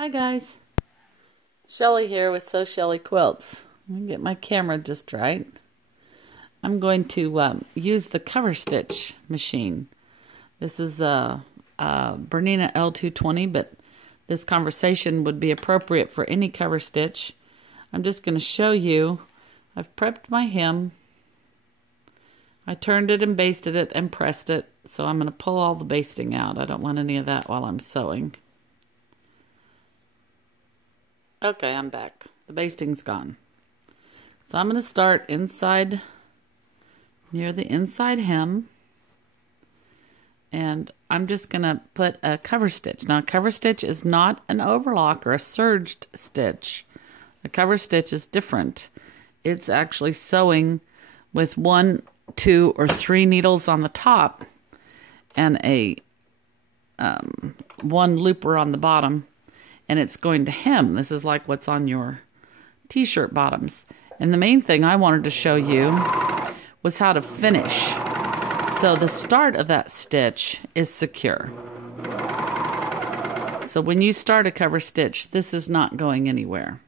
Hi guys, Shelly here with Sew Shelly Quilts. Let me get my camera just right. I'm going to use the cover stitch machine. This is a Bernina L220, but this conversation would be appropriate for any cover stitch. I'm just going to show you. I've prepped my hem. I turned it and basted it and pressed it, so I'm going to pull all the basting out. I don't want any of that while I'm sewing. Okay, I'm back. The basting's gone. So I'm going to start inside, near the inside hem. And I'm just going to put a cover stitch. Now, a cover stitch is not an overlock or a surged stitch. A cover stitch is different. It's actually sewing with 1, 2, or 3 needles on the top and a one looper on the bottom. And it's going to hem. This is like what's on your t-shirt bottoms. And the main thing I wanted to show you was how to finish. So the start of that stitch is secure. So when you start a cover stitch, this is not going anywhere.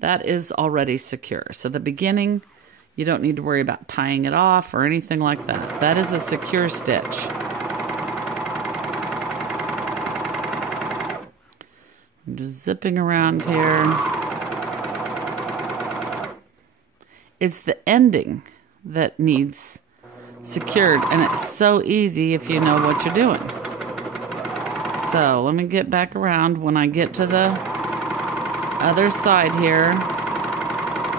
That is already secure. So the beginning, you don't need to worry about tying it off or anything like that. That is a secure stitch. I'm just zipping around here. It's the ending that needs secured, and it's so easy if you know what you're doing. So let me get back around. When I get to the other side here,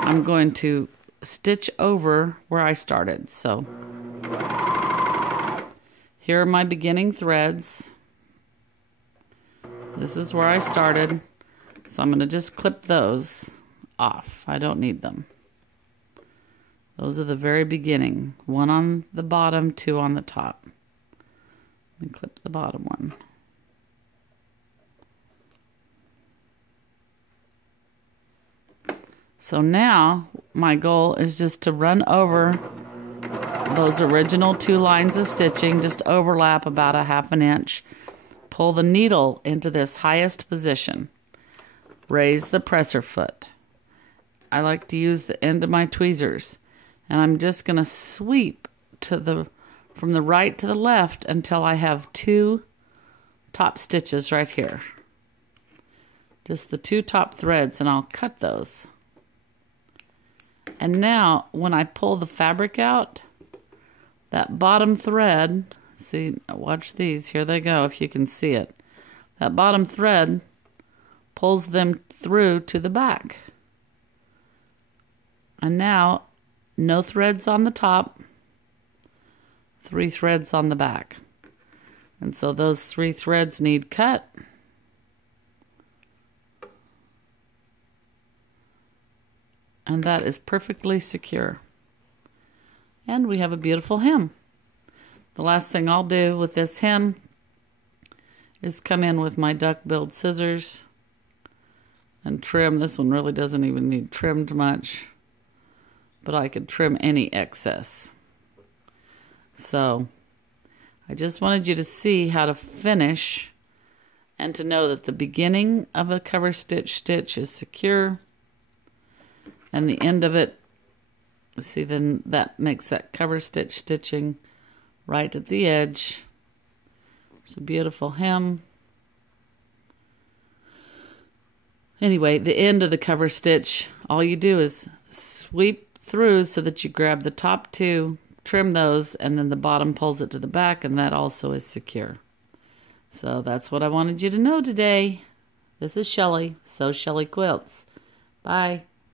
I'm going to stitch over where I started. So here are my beginning threads. This is where I started, so I'm going to just clip those off. I don't need them. Those are the very beginning. 1 on the bottom, 2 on the top. Let me clip the bottom one. So now my goal is just to run over those original 2 lines of stitching, just overlap about a 1/2 inch. Pull the needle into this highest position. Raise the presser foot. I like to use the end of my tweezers. And I'm just going to sweep to from the right to the left until I have 2 top stitches right here. Just the 2 top threads, and I'll cut those. And now when I pull the fabric out, that bottom thread, see, watch these, here they go if you can see it. That bottom thread pulls them through to the back. And now, no threads on the top, 3 threads on the back. And so those 3 threads need cut. And that is perfectly secure. And we have a beautiful hem. The last thing I'll do with this hem is come in with my duck-billed scissors and trim. This one really doesn't even need trimmed much, but I could trim any excess. So I just wanted you to see how to finish and to know that the beginning of a cover stitch is secure, and the end of it, see, then that makes that cover stitch stitching right at the edge. It's a beautiful hem. Anyway, the end of the cover stitch, all you do is sweep through so that you grab the top 2, trim those, and then the bottom pulls it to the back, and that also is secure. So that's what I wanted you to know today. This is Shelly, Sew Shelly Quilts. Bye.